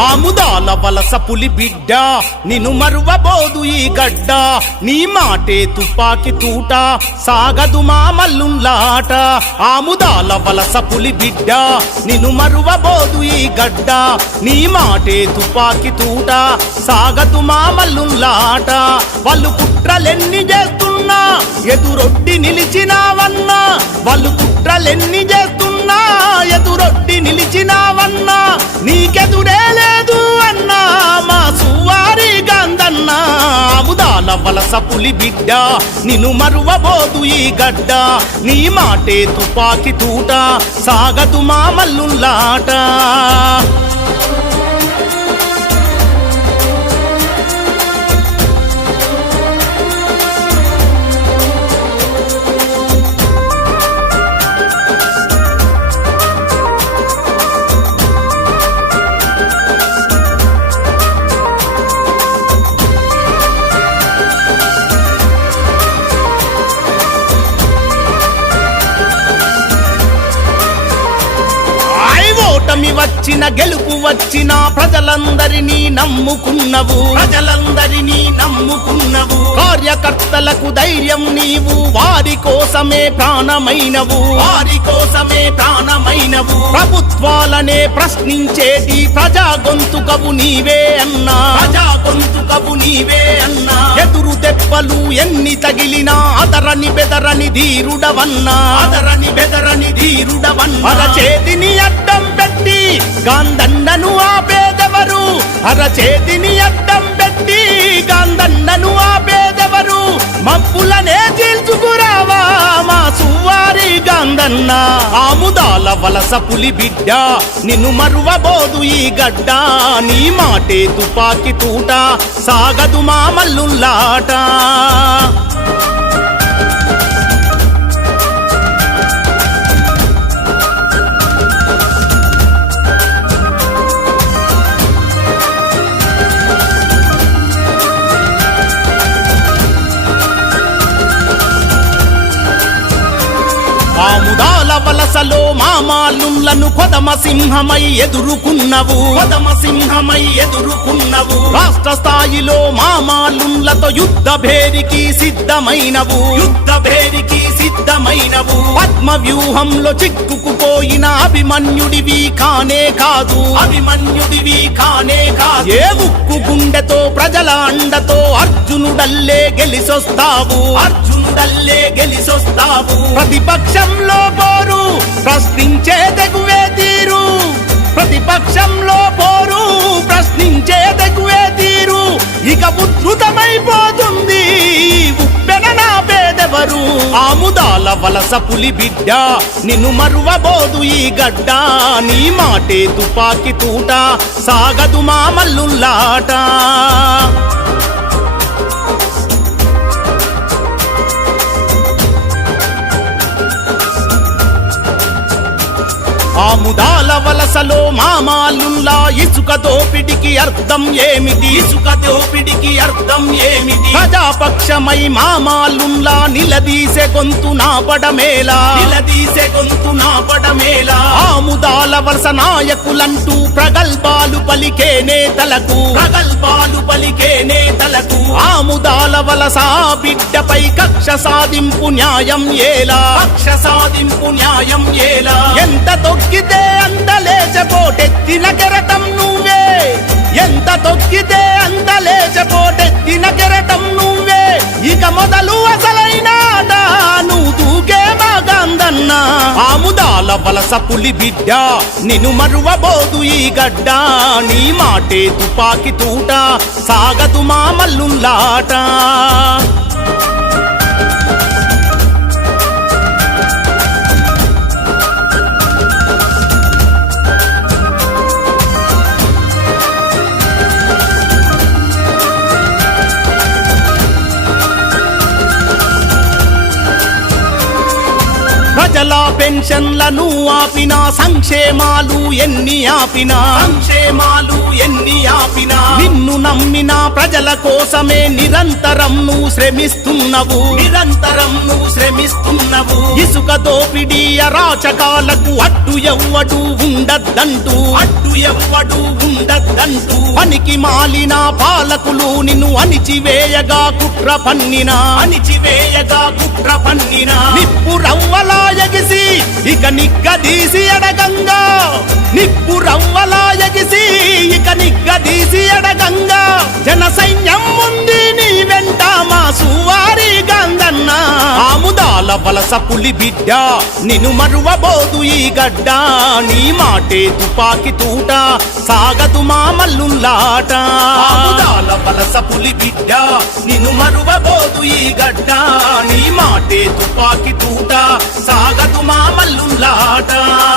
ఆముదాల వలస పులి బిడ్డ నిన్ను మరువబోదు ఈ గడ్డ. నీ మాటే తుపాకి తూట సాగదు మా మల్లుంలాట. ఆముదాల వలస పులి బిడ్డ నిన్ను మరువబోదు ఈ గడ్డ. నీ మాటే తుపాకి తూట సాగదు మా మల్లుంలాట. వాళ్ళు కుట్రలెన్ని చేస్తున్నా ఎదురొడ్డి నిలిచినావన్నా. వాళ్ళు కుట్రలెన్ని చేస్తున్నా ఎదురొడ్డి నిలిచినావన్నా. నీ వలస పులి బిడ్డ నిన్ను మరువబోదు ఈ గడ్డ. నీ మాటే తుపాకి తూట సాగదు మా మల్లుల్లాట ఓటమి వచ్చిన గెలుపు వచ్చిన ప్రజలందరినీ నమ్ముకున్నవు. ప్రజలందరినీ నమ్ముకున్నవు. కార్యకర్తలకు ధైర్యం నీవు వారి కోసమే ప్రాణమైనవు. వారి కోసమే ప్రాణమైనవు. ప్రభుత్వాలనే ప్రశ్నించేది ప్రజా గొంతుకవు నీవే అన్నా. ప్రజా గొంతుకవు నీవే అన్నా. ఎదురు దెబ్బలు ఎన్ని తగిలినా అదరని బెదరని ధీరుడవన్నా. అదరని బెదరని ధీరుడవన్నా. చేతిని అడ్డం పెట్టి గాంధన్నను ఆపేదెవరు? అరచేతిని అడ్డం పెట్టి గాంధన్నను ఆపేదెవరు? మబ్బులనే చీల్చుకురావా మా సువారి గాంధన్న. ఆముదాల వలస పులి బిడ్డ నిన్ను మరువబోదు ఈ గడ్డ. నీ మాటే తుపాకి తూట సాగదు మా మల్లుల్లాట. వలసలో కొదమ సింహమై ఎదురుకున్నవు. కొదమ సింహమై ఎదురుకున్నవు. రాష్ట్ర స్థాయిలో మామాలులతో యుద్ధ భేరికి సిద్ధమైనవు. యుద్ధ భేరికి సిద్ధమైనవు. పద్మ వ్యూహంలో చిక్కుకుపోయిన అభిమన్యుడివి కానే కాదు. అభిమన్యుడివి కానే కాదు. ఏ ఉక్కు గుండెతో ప్రజల అండతో అర్జునుడల్లే గెలిసొస్తావు. అర్జునుడల్లే గెలిసొస్తావు ప్రతిపక్షంలో పోరు ప్రశ్నించే తెగువే తీరు. ప్రతిపక్షంలో పోరు ప్రశ్నించే తెగువే తీరు. ఇక ఉద్ధృతమైపోతుంది ఈ నా ఆముదాల వలస పులి బిడ్డ నిన్ను మరువబోదు ఈ గడ్డ. నీ మాటే తుపాకి తూట సాగదు మా ఆముదాల వలసలో మామాలుల్లా ఇసుక దోపిడికి అర్థం ఏమిటి? ఇసుక దోపిడికి అర్థం ఏమిటి? ప్రజాపక్షమై మామాలుల్లా నిలదీసే గొంతు నాపడమేలా? నిలదీసే గొంతు నాపడమేలా? ఆముదాల వలస నాయకులంటూ ప్రగల్భాలు పలికే నేతలకు ప్రగల్భాలు పలికే నేతలకు ఆముదాల వలస బిడ్డపై కక్ష సాధింపు న్యాయం ఏలా? కక్ష సాధింపు న్యాయం ఏలా? ఎంత తొక్కితే అంత లేచపోటెత్తిన కెరటం నువ్వే. ఎంత తొక్కితే అంత లేచపోటెత్తిన కెరటం నువ్వే. ఇక మొదలు అసలైన పాల వలస పులి బిడ్డ. నిన్ను మరువబోదు ఈ గడ్డ. నీ మాటే తుపాకి తూట. సాగదు మా మల్లుల్లాట పెన్షన్లను ఆపిన సంక్షేమాలు ఎన్ని ఆపినా. సంక్షేమాలు ఎన్ని ఆపినా. నిన్ను నమ్మిన ప్రజల కోసమే నిరంతరం నువ్వు శ్రమిస్తున్నవు. నిరంతరం నువ్వు శ్రమిస్తున్నవు. ఇసుక దోపిడీ అరాచకాలకు అడ్డు ఎవ్వడు ఉండద్దంటూ. అడ్డు ఎవ్వడు ఉండద్దంటూ. పనికి మాలిన పాలకులు నిన్ను అణిచివేయగా కుట్ర పన్నిన. అణిచివేయగా కుట్ర పన్నిన. నిప్పు రవ్వలా ఎగిసి ఇక నిగ్గదీసి అడగంగా నిప్పు రవ్వలా ఎగిసి ఇక నిగ్గదీసి అడగంగా జన సైన్యం ఉంది నీ వెంట మా సువారి గంగన్న ఆముదాల వలస పులి బిడ్డ నిన్ను మరువబోదు ఈ గడ్డ. నీ మాటే తుపాకి తూట సాగదు మా మల్లుల్లాట. ఆముదాల వలస పులి బిడ్డ నిన్ను మరువబోదు ఈ గడ్డ. నీ మాటే తుపాకి తూట సాగదు మా ఆట.